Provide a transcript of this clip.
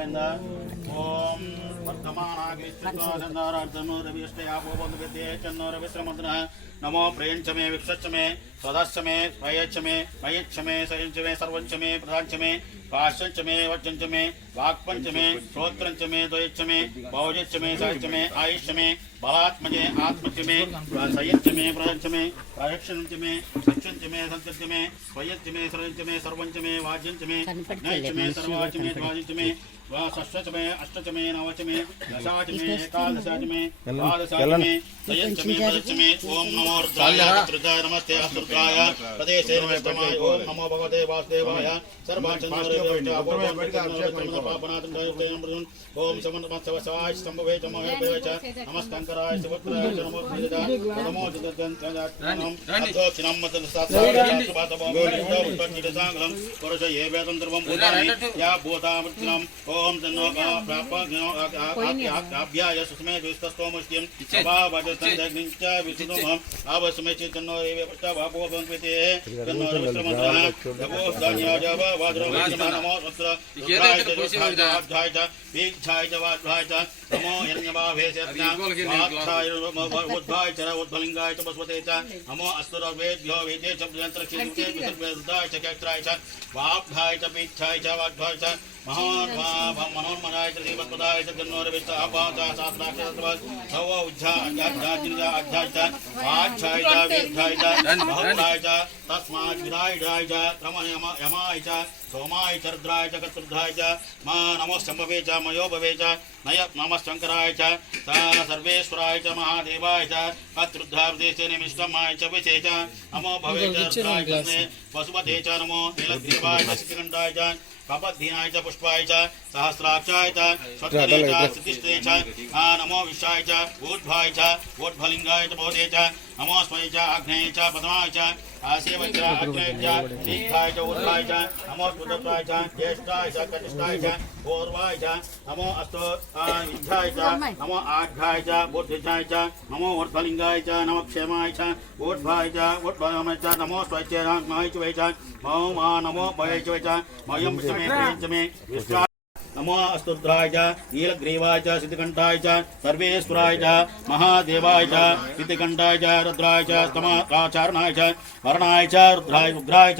गोविंद ओम नमो प्रेंच मे विक्षच मे स्वदस्च मे स्वयच्छ मे मयच्छ मे सयंच मे सर्वंच मे प्रधानच मे भाष्यंच मे वचंच मे वाक्पंच मे श्रोत्रंच मे द्वयच्छ मे बहुजच्छ मे सहच मे आयुष्य मे बलात्मजे आत्मच मे सयंच मे प्रजंच मे प्रयक्षंच मे सच्चंच मे संतंच मे स्वयंच मे सर्वंच मे सर्वंच मे वाज्यंच मे नयच मे सर्वाच मे द्वाजंच मे एकादश में द्वादश में त्रयंच में पदच में ओम नमो रुद्राय रुद्राय नमस्ते अस्तुत्राय प्रदेशे नमस्तमाय ओम नमो भगवते वासुदेवाय सर्वाचन्द्रपापनाथं ओम समन्तमस्तव सवाय स्तंभवे च महे च नमस्कंकराय शिवत्राय च नमो नमो चिदन्तम् अद्धोक्षिणं मतदस्तात्साङ्गलं पुरुष ये वेदं ध्रुवं भूतानि या भूतामृत्युम् ओम तन्नो अभ्याय सुस्मे द्विस्तस्तोमुष्टिं अभावजस्तन्दग्निञ्च विष्णुमम् आवस्मे चेतन्नो एव पष्टभापो भवन्विते तन्नो रविश्रमन्त्रः नमो धान्याजव वाद्रवज्रम नमो वस्त्र रुद्राय च वीक्षाय च वाद्राय च। नमो हिरण्यभावे च वाक्षाय उद्भाय च उद्भलिङ्गाय च वस्वते च। नमो अस्तुरवेद्यो वेदे च यन्त्रक्षेत्रे च केत्राय च। वाग्धाय च पीच्छाय च वाग्धाय च। महान मनोन्मनाय च श्रीमत्पदाय च जन्नोरविष्ट अपाचा सव उज्झा अध्यात्मिक अध्याय च आच्छाय च वीर्धाय च बहुराय च तस्मात् विधायडाय च क्रमयम यमाय सोमाय च च कत्रुद्धाय च मा नमोस्तम्भवे च मयोभवे च नय नमश्शङ्कराय च स सर्वेश्वराय च महादेवाय च कत्रुद्धावदेशे निमिष्टमाय च विशे च नमो भवे च च च नमो नीलग्रीवाय च शिखण्डाय च कपद्धीनाय च पुष्पाय च सहस्राक्षाय च स्वत्तरे च स्थितिष्ठे च नमो विश्वाय च च च, बोधे च, नमोऽस्मै च अग्नेय च च च दीर्घाय च च च, ज्येष्ठाय च, कनिष्ठाय च पूर्वाय च, नमो अस्तु च, नमो आघ्राय च च, नमो ऊर्ध्वलिङ्गाय च, नमो क्षेमाय च च च, नमो स्वैच्य नमो च मो मा नमो भय च मे नमो अस्तुद्राय च, नीलग्रीवाय च च, सर्वेश्वराय च, महादेवाय च, सिद्धिकण्ठाय च, रुद्राय च स्तमाचारणाय च च, रुद्राय, उग्राय च।